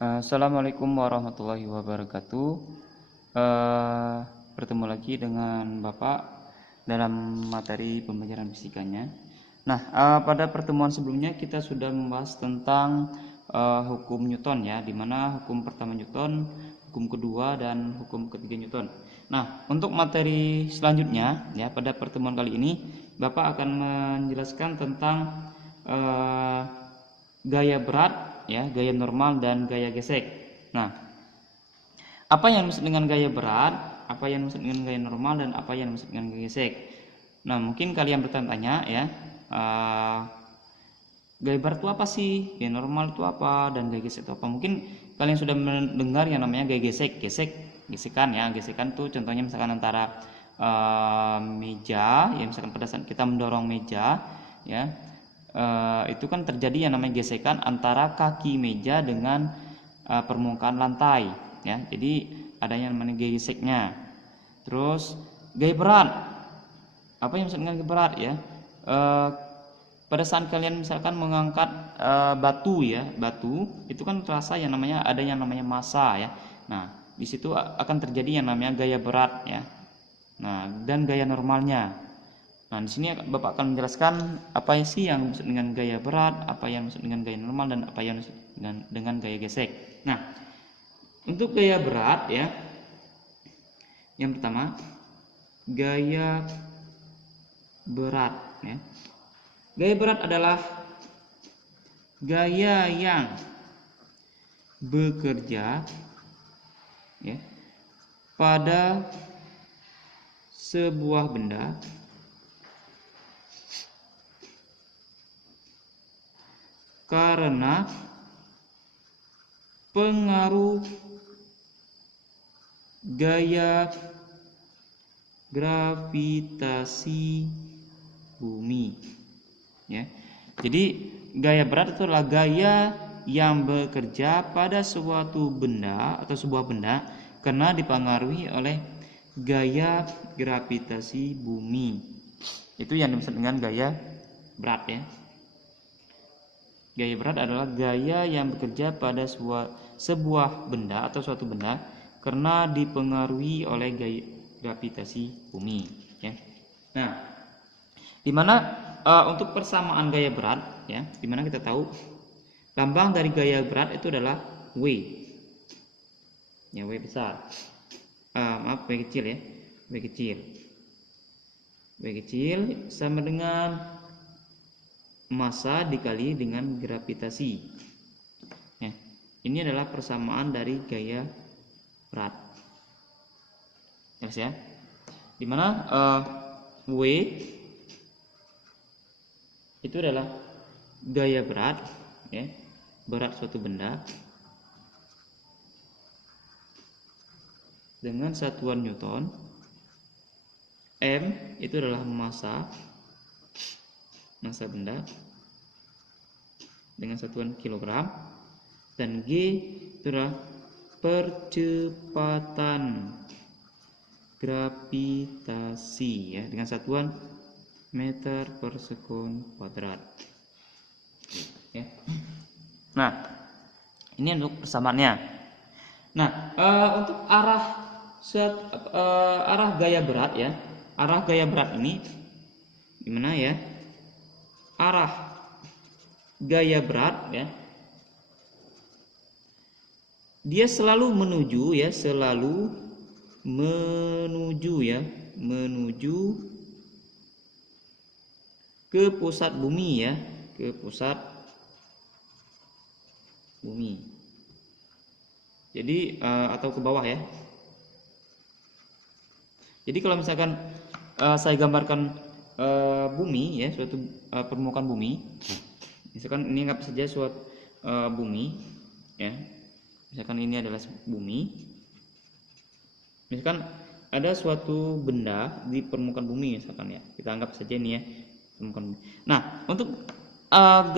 Assalamualaikum warahmatullahi wabarakatuh. Eh, Bertemu lagi dengan Bapak dalam materi pembelajaran fisikanya. Nah, pada pertemuan sebelumnya kita sudah membahas tentang hukum Newton ya, di mana hukum pertama Newton, hukum kedua dan hukum ketiga Newton. Nah, untuk materi selanjutnya ya, pada pertemuan kali ini Bapak akan menjelaskan tentang eh, gaya berat ya, gaya normal dan gaya gesek. Nah, apa yang dimaksud dengan gaya berat, apa yang dimaksud dengan gaya normal, dan apa yang dimaksud dengan gaya gesek? Nah, mungkin kalian bertanya-tanya ya, gaya berat itu apa sih, gaya normal itu apa, dan gaya gesek itu apa? Mungkin kalian sudah mendengar yang namanya gaya gesek, gesekan ya. Gesekan tuh contohnya misalkan antara meja ya, misalkan pada saat kita mendorong meja ya, itu kan terjadi yang namanya gesekan antara kaki meja dengan permukaan lantai ya. Jadi adanya namanya gaya geseknya. Terus gaya berat, apa yang maksud dengan gaya berat ya? Pada saat kalian misalkan mengangkat batu ya, batu itu kan terasa yang namanya ada yang namanya massa ya. Nah, di situ akan terjadi yang namanya gaya berat ya. Nah, dan gaya normalnya. Nah, di sini Bapak akan menjelaskan apa sih yang dimaksud dengan gaya berat, apa yang dimaksud dengan gaya normal, dan apa yang dimaksud dengan gaya gesek. Nah, untuk gaya berat ya, yang pertama gaya berat ya. Gaya berat adalah gaya yang bekerja ya pada sebuah benda karena pengaruh gaya gravitasi bumi ya. Jadi gaya berat itu adalah gaya yang bekerja pada suatu benda atau sebuah benda karena dipengaruhi oleh gaya gravitasi bumi. Itu yang dimaksud dengan gaya berat ya. Gaya berat adalah gaya yang bekerja pada sebuah benda atau suatu benda karena dipengaruhi oleh gaya gravitasi bumi ya. Nah, dimana untuk persamaan gaya berat ya, dimana kita tahu lambang dari gaya berat itu adalah W ya, W besar, maaf W kecil ya, W kecil sama dengan massa dikali dengan gravitasi ya. Ini adalah persamaan dari gaya berat ya, dimana W itu adalah gaya berat ya, berat suatu benda dengan satuan Newton. M itu adalah massa benda dengan satuan kilogram, dan G itu adalah percepatan gravitasi ya, dengan satuan meter per sekon kuadrat ya. Nah, ini untuk persamaannya. Nah, untuk arah gaya berat ya, arah gaya berat ini gimana ya? Arah gaya berat ya, dia selalu menuju ke pusat bumi ya, ke pusat bumi. Jadi atau ke bawah ya. Jadi kalau misalkan saya gambarkan bumi ya, suatu permukaan bumi. Misalkan ini anggap saja suatu bumi ya. Misalkan ini adalah bumi. Misalkan ada suatu benda di permukaan bumi misalkan ya. Kita anggap saja ini ya, permukaan bumi. Nah, untuk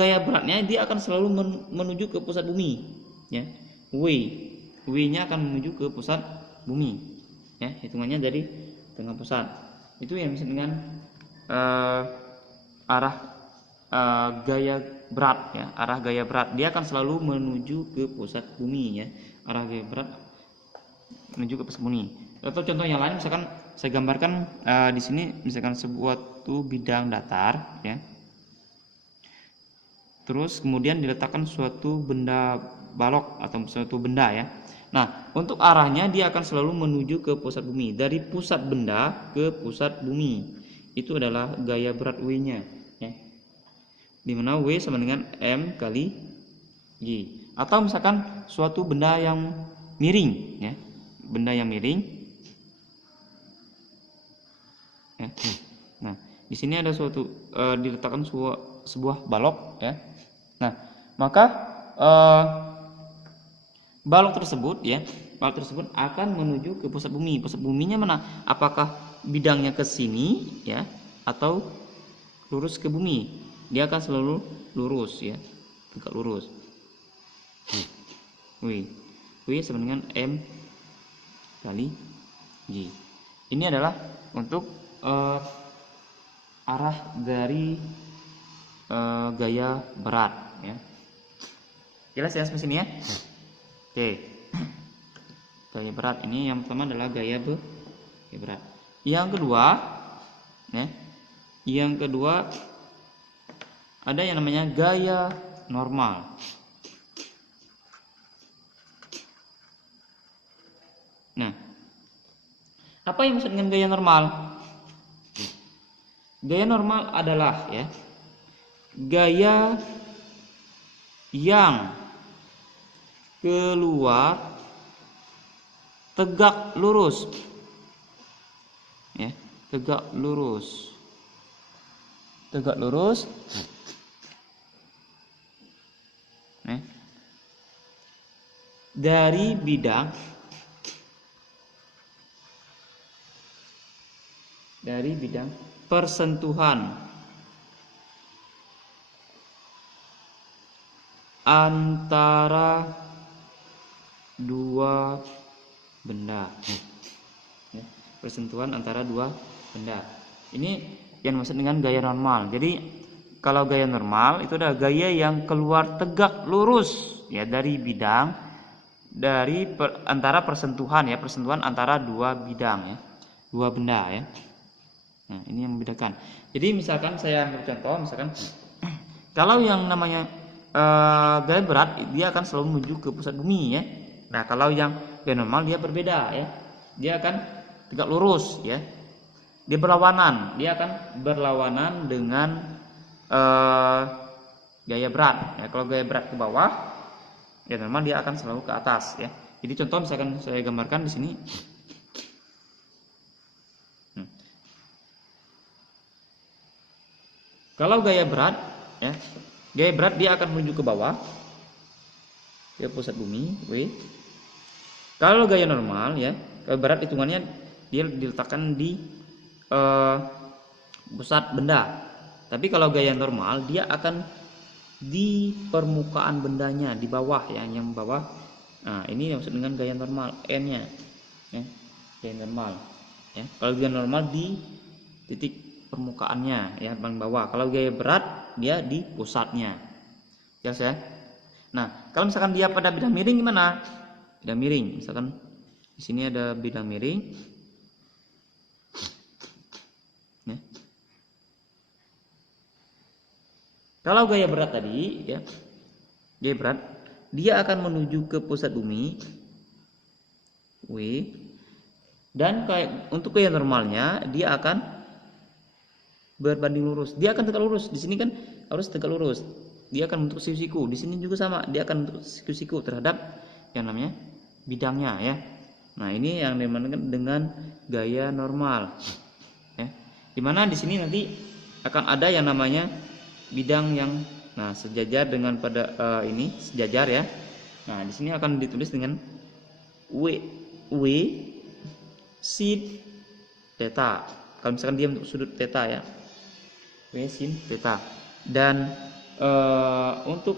gaya beratnya dia akan selalu menuju ke pusat bumi ya. W-nya akan menuju ke pusat bumi ya, hitungannya dari tengah pusat. Itu yang disebut dengan arah gaya berat ya, arah gaya berat dia akan selalu menuju ke pusat bumi ya. Arah gaya berat menuju ke pusat bumi. Atau contoh yang lain misalkan saya gambarkan di sini misalkan sebuah bidang datar ya. Terus kemudian diletakkan suatu benda balok atau suatu benda ya. Nah, untuk arahnya dia akan selalu menuju ke pusat bumi. Dari pusat benda ke pusat bumi. Itu adalah gaya berat W-nya ya. Dimana W sama dengan M kali G. Atau misalkan suatu benda yang miring ya. Benda yang miring ya. Nah, di sini ada suatu diletakkan sebuah balok ya. Nah, maka balok tersebut ya, balok tersebut akan menuju ke pusat bumi. Pusat buminya mana? Apakah bidangnya ke sini ya atau lurus ke bumi? Dia akan selalu lurus ya, tegak lurus. W sama dengan M kali G. Ini adalah untuk arah dari gaya berat ya. Jelas ya sampai sini ya. Oke. Gaya berat ini yang pertama adalah gaya berat. Yang kedua ya. Yang kedua ada yang namanya gaya normal. Nah, apa yang maksud dengan gaya normal? Gaya normal adalah ya gaya yang keluar tegak lurus ya, tegak lurus ya, dari bidang persentuhan antara dua benda ya, persentuhan antara dua benda. Ini yang maksud dengan gaya normal. Jadi kalau gaya normal itu adalah gaya yang keluar tegak lurus ya dari bidang antara persentuhan ya, persentuhan antara dua bidang ya, dua benda ya. Nah, ini yang membedakan. Jadi misalkan saya ambil contoh, misalkan kalau yang namanya gaya berat dia akan selalu menuju ke pusat bumi ya. Nah, kalau yang gaya normal dia berbeda ya. Dia akan tegak lurus ya. Dia berlawanan, dia akan berlawanan dengan gaya berat ya. Kalau gaya berat ke bawah, gaya normal dia akan selalu ke atas ya. Jadi contoh misalkan saya gambarkan di sini. Kalau gaya berat ya, gaya berat dia akan menuju ke bawah ke pusat bumi W. Kalau gaya normal ya, gaya berat hitungannya dia diletakkan di pusat benda. Tapi kalau gaya normal dia akan di permukaan bendanya di bawah ya, yang bawah. Nah, ini maksud dengan gaya normal N-nya ya. Gaya normal ya. Kalau gaya normal di titik permukaannya ya, bagian bawah. Kalau gaya berat dia di pusatnya. Jelas ya? Nah, kalau misalkan dia pada bidang miring gimana? Bidang miring, misalkan di sini ada bidang miring. Ya. Kalau gaya berat tadi ya, gaya berat dia akan menuju ke pusat bumi W, dan kayak untuk gaya normalnya dia akan berbanding lurus. Dia akan tegak lurus. Di sini kan harus tegak lurus. Dia akan bentuk siku-siku. Di sini juga sama. Dia akan bentuk siku-siku terhadap yang namanya bidangnya ya. Nah, ini yang dinamakan dengan gaya normal. Ya. Dimana di sini nanti akan ada yang namanya bidang yang sejajar dengan pada ini sejajar ya. Nah, di sini akan ditulis dengan W sin theta. Kalau misalkan dia bentuk sudut theta ya. W sin theta. Dan untuk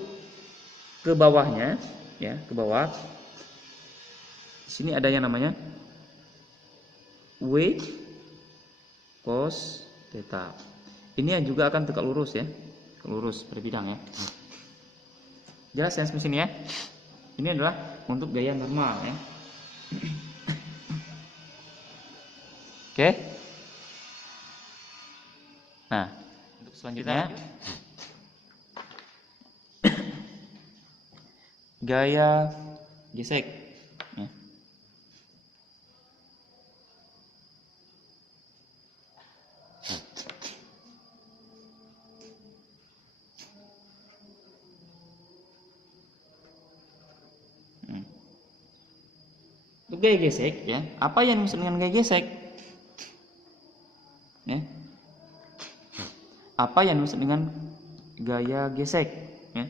ke bawahnya ya, ke bawah di sini ada yang namanya W cos theta. Ini yang juga akan tegak lurus ya, lurus pada bidang ya. Jelas ya sampai sini ya. Ini adalah untuk gaya normal ya. Oke. Nah, untuk selanjutnya gaya gesek ya. Untuk gaya gesek ya, apa yang dimaksud dengan gaya gesek? Ya. Apa yang dimaksud dengan gaya gesek? Ya.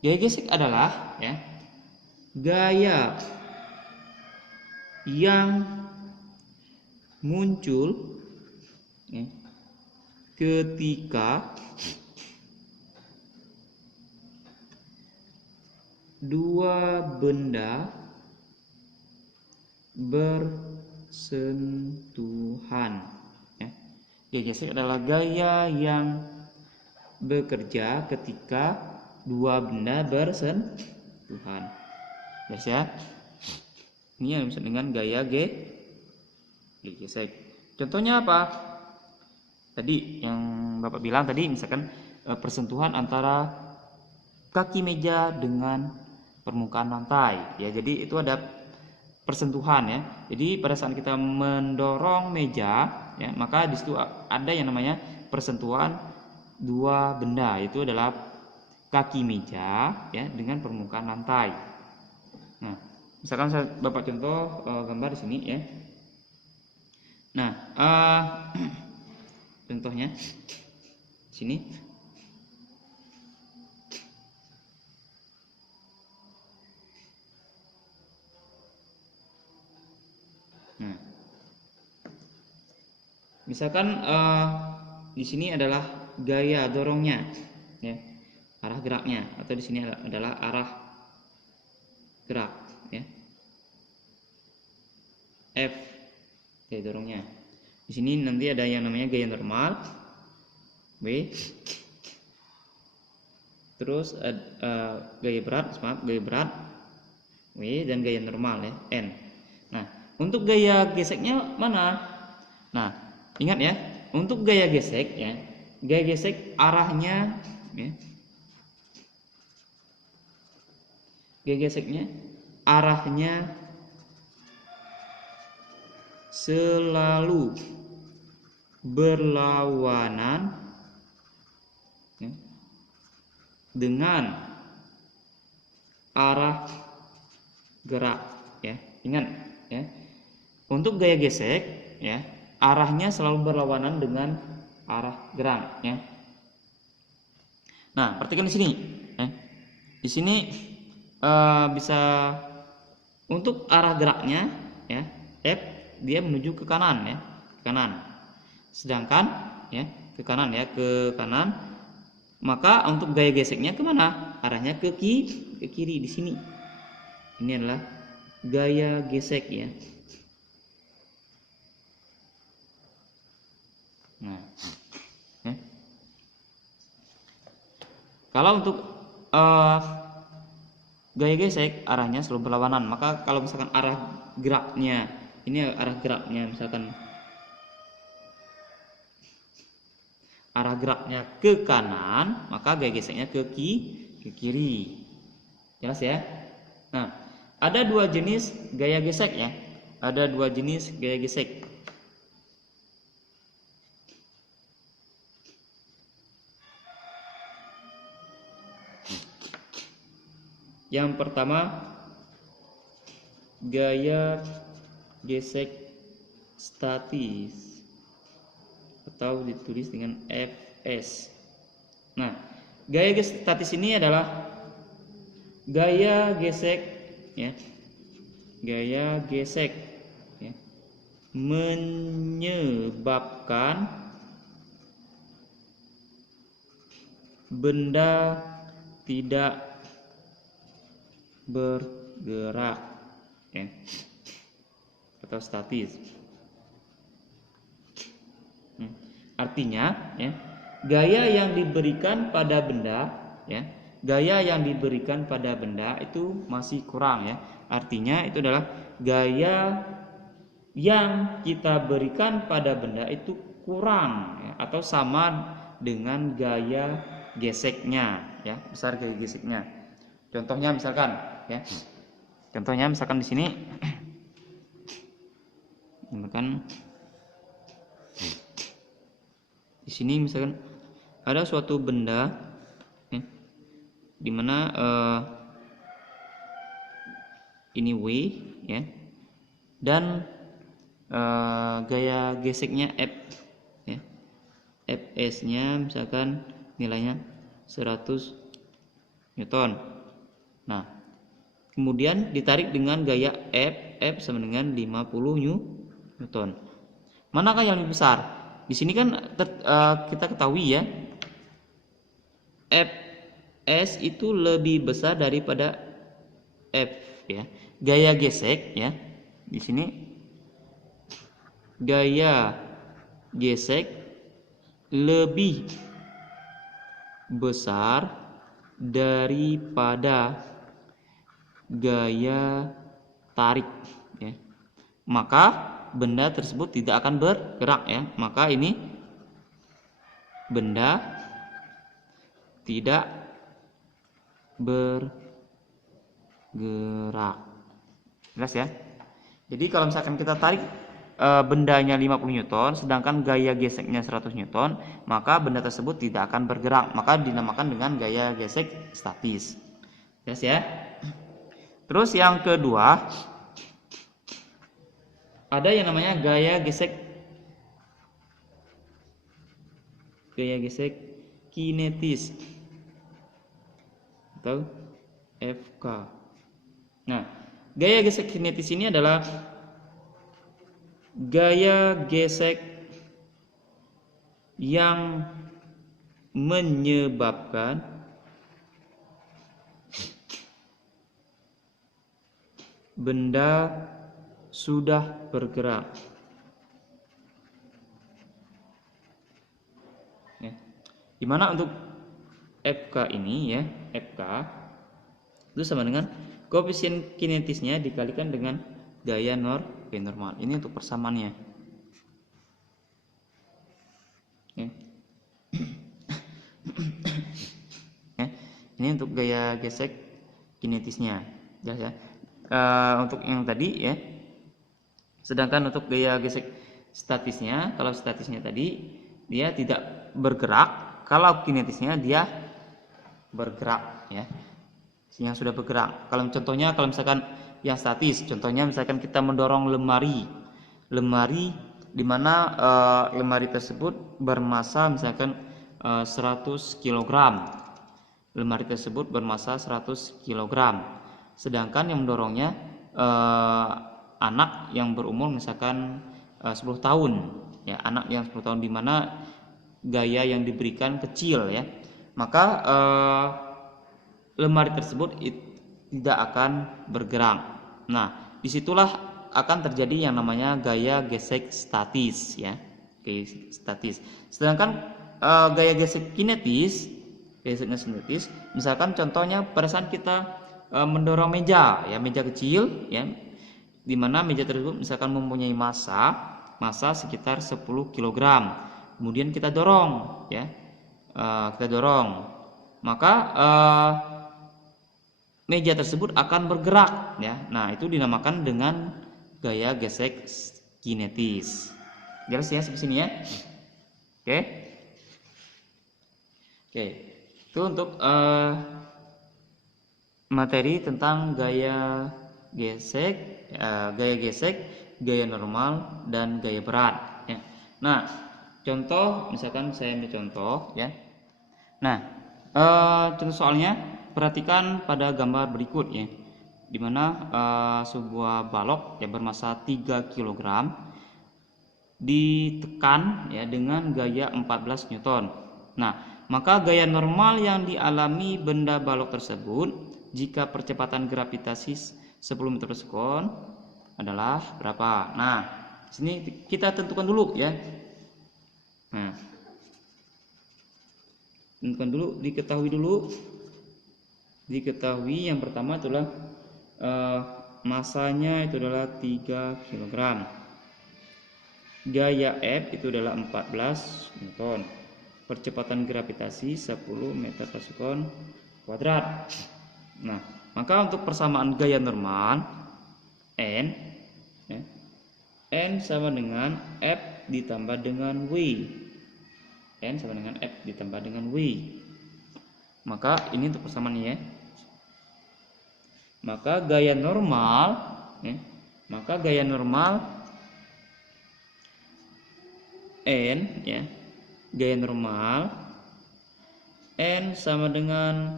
Gaya gesek adalah ya, gaya yang muncul ya, ketika dua benda bersentuhan ya. Gaya gesek adalah gaya yang bekerja ketika dua benda bersentuhan. Yes ya. Ini yang disebut dengan gaya gesek. Contohnya apa? Tadi yang Bapak bilang tadi misalkan persentuhan antara kaki meja dengan permukaan lantai ya. Jadi itu ada persentuhan ya. Jadi pada saat kita mendorong meja ya, maka di situ ada yang namanya persentuhan dua benda, itu adalah kaki meja ya dengan permukaan lantai. Nah, misalkan Bapak contoh gambar di sini ya. Nah, contohnya di sini. Nah, misalkan di sini adalah gaya dorongnya, ya, arah geraknya, atau di sini adalah arah gerak, ya, F, gaya dorongnya. Di sini nanti ada yang namanya gaya normal, B, terus gaya berat, W, dan gaya normal ya, N. Nah, untuk gaya geseknya mana? Nah, ingat ya, untuk gaya gesek ya, gaya gesek arahnya ya, gaya geseknya arahnya selalu berlawanan ya, dengan arah gerak ya. Ingat ya, untuk gaya gesek ya, arahnya selalu berlawanan dengan arah gerak ya. Nah, perhatikan di sini ya. Di sini bisa untuk arah geraknya ya, F, dia menuju ke kanan ya, ke kanan. Sedangkan ya, ke kanan ya, ke kanan. Maka untuk gaya geseknya kemana? Arahnya ke kiri di sini. Ini adalah gaya gesek ya. Nah, ya. Kalau untuk gaya gesek arahnya selalu berlawanan, maka kalau misalkan arah geraknya, ini arah geraknya, misalkan arah geraknya ke kanan, maka gaya geseknya ke kiri. Jelas ya? Nah, ada dua jenis gaya gesek ya. Ada dua jenis gaya gesek. Yang pertama, gaya gesek statis atau ditulis dengan FS. Nah, gaya gesek statis ini adalah gaya gesek ya. Gaya gesek ya, menyebabkan benda tidak bergerak ya, atau statis. Artinya ya, gaya yang diberikan pada benda ya, gaya yang diberikan pada benda itu masih kurang ya. Artinya itu adalah gaya yang kita berikan pada benda itu kurang ya, atau sama dengan gaya geseknya ya, besar gaya geseknya. Contohnya misalkan ya. Contohnya misalkan di sini misalkan di sini misalkan ada suatu benda ya, dimana ini W ya, dan gaya geseknya F ya. Fs nya misalkan nilainya 100 Newton. Nah, kemudian ditarik dengan gaya F sama dengan 50 Newton. Manakah yang lebih besar? Di sini kan kita ketahui ya, Fs itu lebih besar daripada F ya. Gaya gesek ya. Di sini gaya gesek lebih besar daripada gaya tarik ya. Maka benda tersebut tidak akan bergerak ya. Maka ini benda tidak bergerak. Jelas ya? Jadi kalau misalkan kita tarik bendanya 50 Newton sedangkan gaya geseknya 100 Newton, maka benda tersebut tidak akan bergerak, maka dinamakan dengan gaya gesek statis. Jelas ya? Terus yang kedua, ada yang namanya gaya gesek kinetis atau FK. Nah, gaya gesek kinetis ini adalah gaya gesek yang menyebabkan benda sudah bergerak ya. Dimana untuk FK ini ya, FK itu sama dengan koefisien kinetisnya dikalikan dengan gaya normal. Ini untuk persamaannya ya. Ya, ini untuk gaya gesek kinetisnya ya. Untuk yang tadi ya. Sedangkan untuk gaya gesek statisnya, kalau statisnya tadi dia tidak bergerak, kalau kinetisnya dia bergerak ya. Yang sudah bergerak. Kalau contohnya kalau misalkan yang statis, contohnya misalkan kita mendorong lemari di mana lemari tersebut bermasa misalkan 100 kg. Lemari tersebut bermasa 100 kg. Sedangkan yang mendorongnya anak yang berumur misalkan 10 tahun ya, anak yang 10 tahun di mana gaya yang diberikan kecil ya. Maka lemari tersebut tidak akan bergerak. Nah, disitulah akan terjadi yang namanya gaya gesek statis ya, gaya statis. Sedangkan gaya gesek kinetis, misalkan contohnya pada saat kita mendorong meja ya, meja kecil ya, di mana meja tersebut misalkan mempunyai massa sekitar 10 kg. Kemudian kita dorong ya, maka meja tersebut akan bergerak ya. Nah, itu dinamakan dengan gaya gesek kinetis. Jelas ya sampai sini ya? Oke. Itu untuk materi tentang gaya gesek, gaya normal dan gaya berat ya. Nah, contoh misalkan saya ambil contoh ya. Nah, contoh soalnya perhatikan pada gambar berikut ya, dimana sebuah balok yang bermasa 3 kg ditekan ya dengan gaya 14 Newton. Nah, maka gaya normal yang dialami benda balok tersebut jika percepatan gravitasi 10 meter per sekon adalah berapa? Nah, sini kita tentukan dulu ya. Nah, tentukan dulu, diketahui dulu diketahui yang pertama itulah masanya itu adalah 3 kg. Gaya F itu adalah 14 Newton. Percepatan gravitasi 10 meter per sekon kuadrat. Nah, maka untuk persamaan gaya normal N, ya, N sama dengan F ditambah dengan W. N sama dengan F ditambah dengan W. Maka ini untuk persamaannya ya. Maka gaya normal, ya, maka gaya normal N, ya, gaya normal N sama dengan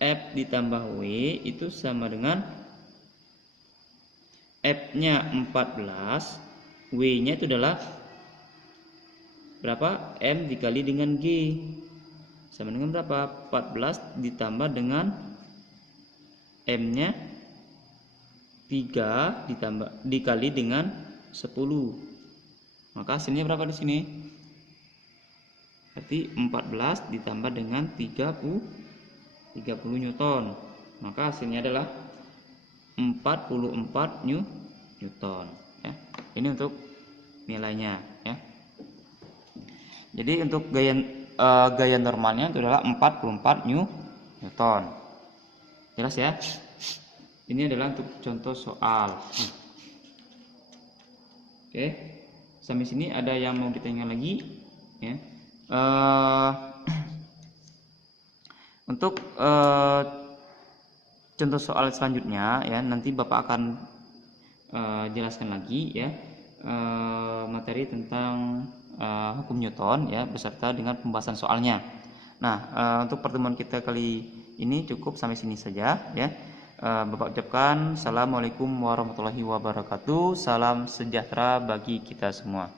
F ditambah W itu sama dengan F-nya 14, W-nya itu adalah berapa? M dikali dengan G. Sama dengan berapa? 14 ditambah dengan M-nya 3 dikali dengan 10. Maka hasilnya berapa di sini? Berarti 14 ditambah dengan 30 Newton. Maka hasilnya adalah 44 Newton, ya. Ini untuk nilainya, ya. Jadi untuk gaya normalnya itu adalah 44 Newton. Jelas ya? Ini adalah untuk contoh soal. Oke. Sampai sini ada yang mau ditanya lagi, ya. Untuk contoh soal selanjutnya, ya, nanti Bapak akan jelaskan lagi, ya, materi tentang hukum Newton, ya, beserta dengan pembahasan soalnya. Nah, untuk pertemuan kita kali ini cukup sampai sini saja, ya. Bapak ucapkan assalamualaikum warahmatullahi wabarakatuh. Salam sejahtera bagi kita semua.